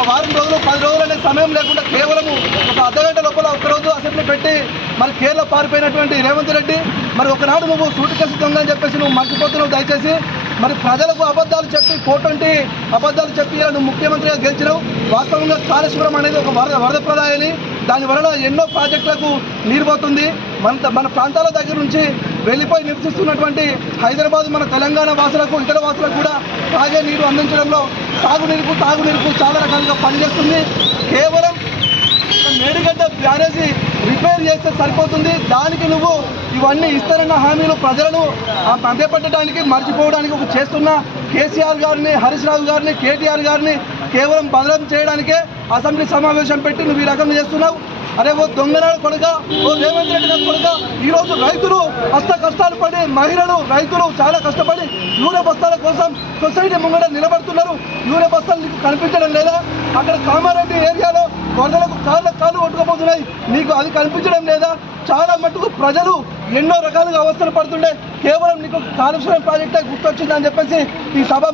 ఒక వారం రోజులు పది రోజులు అనే సమయం లేకుండా కేవలం ఒక అర్ధగంట లోపల ఒకరోజు అసెంబ్లీ పెట్టి మరి కేరళ పారిపోయినటువంటి రేవంత్ రెడ్డి మరి ఒకనాడు నువ్వు సూటి కేసు దొంగ అని చెప్పేసి నువ్వు మర్చిపోతున్నావు దయచేసి మరి ప్రజలకు అబద్ధాలు చెప్పి కోటంటి అబద్ధాలు చెప్పి నువ్వు ముఖ్యమంత్రిగా గెలిచినావు. వాస్తవంగా కాళేశ్వరం అనేది ఒక వరద వరద ప్రదాయని దాని వలన ఎన్నో ప్రాజెక్టులకు నీరు పోతుంది. మన మన ప్రాంతాల దగ్గర నుంచి వెళ్ళిపోయి నివసిస్తున్నటువంటి హైదరాబాద్ మన తెలంగాణ వాసులకు ఇతర వాసులకు కూడా తాగే నీరు అందించడంలో సాగునీరుకు తాగునీరుకు చాలా రకాలుగా పనిచేస్తుంది. కేవలం మేడిగడ్డ బ్యారేజీ రిపేర్ చేస్తే సరిపోతుంది. దానికి నువ్వు ఇవన్నీ ఇస్తారన్న హామీలు ప్రజలను మభ్యపెట్టడానికి మర్చిపోవడానికి ఒక చేస్తున్న కేసీఆర్ గారిని హరీష్ రావు గారిని కేటీఆర్ గారిని కేవలం బదలం చేయడానికే అసెంబ్లీ సమావేశం పెట్టి నువ్వు ఈ రకంగా చేస్తున్నావు. అరే ఓ దొంగనాడు కొడుక ఓ రేవంత్ రెడ్డి గారి కొడుక ఈ రోజు రైతులు అష్ట కష్టాలు పడి మహిళలు రైతులు చాలా కష్టపడి యూరియా బస్తాల కోసం సొసైటీ ముంగడ నిలబడుతున్నారు. యూరియా బస్తాలు నీకు కనిపించడం లేదా? అక్కడ కామారెడ్డి ఏరియాలో వరదలకు కాళ్ళ కాళ్ళు కొట్టుకుపోతున్నాయి. నీకు అది కనిపించడం లేదా? చాలా మటుకు ప్రజలు ఎన్నో రకాలుగా అవస్థలు పడుతుండే. కేవలం నీకు కాలుష్యం ప్రాజెక్టే గుర్తొచ్చిందని చెప్పేసి ఈ సభ